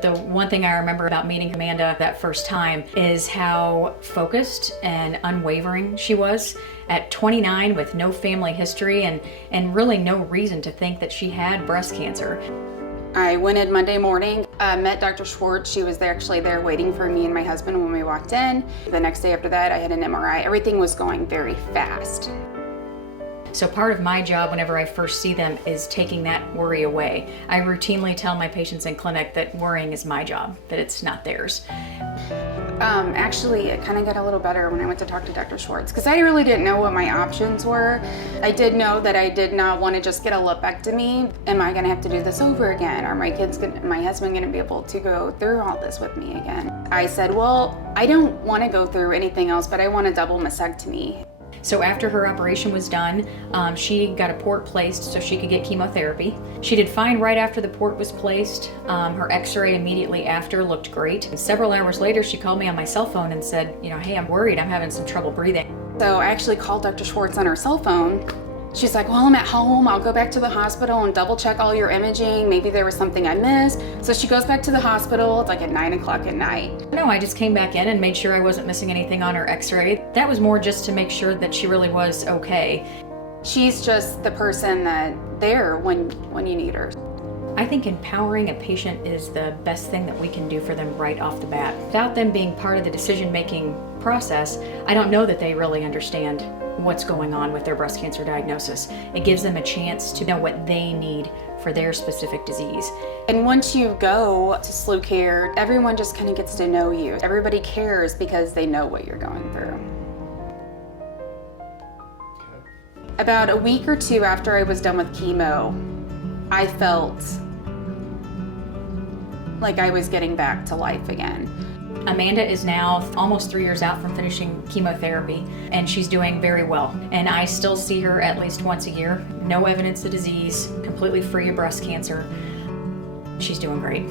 The one thing I remember about meeting Amanda that first time is how focused and unwavering she was. At 29 with no family history and really no reason to think that she had breast cancer. I went in Monday morning, met Dr. Schwartz. She was actually there waiting for me and my husband when we walked in. The next day after that, I had an MRI. Everything was going very fast. So part of my job whenever I first see them is taking that worry away. I routinely tell my patients in clinic that worrying is my job, that it's not theirs. Actually, it kind of got a little better when I went to talk to Dr. Schwartz because I really didn't know what my options were. I did know that I did not want to just get a lipectomy. Am I going to have to do this over again? Are my husband going to be able to go through all this with me again? I said, well, I don't want to go through anything else, but I want a double mastectomy. So after her operation was done, she got a port placed so she could get chemotherapy. She did fine right after the port was placed. Her x-ray immediately after looked great. And several hours later, she called me on my cell phone and said, hey, I'm worried, I'm having some trouble breathing. So I actually called Dr. Schwartz on her cell phone. She's like, well, I'm at home. I'll go back to the hospital and double check all your imaging. Maybe there was something I missed. So she goes back to the hospital. It's like at 9 o'clock at night. No, I just came back in and made sure I wasn't missing anything on her x-ray. That was more just to make sure that she really was okay. She's just the person that there when you need her. I think empowering a patient is the best thing that we can do for them right off the bat. Without them being part of the decision-making process, I don't know that they really understand what's going on with their breast cancer diagnosis. It gives them a chance to know what they need for their specific disease. And once you go to SLUCare, everyone just kind of gets to know you. Everybody cares because they know what you're going through. About a week or two after I was done with chemo, I felt like I was getting back to life again. Amanda is now almost 3 years out from finishing chemotherapy, and she's doing very well. And I still see her at least once a year. No evidence of disease, completely free of breast cancer. She's doing great.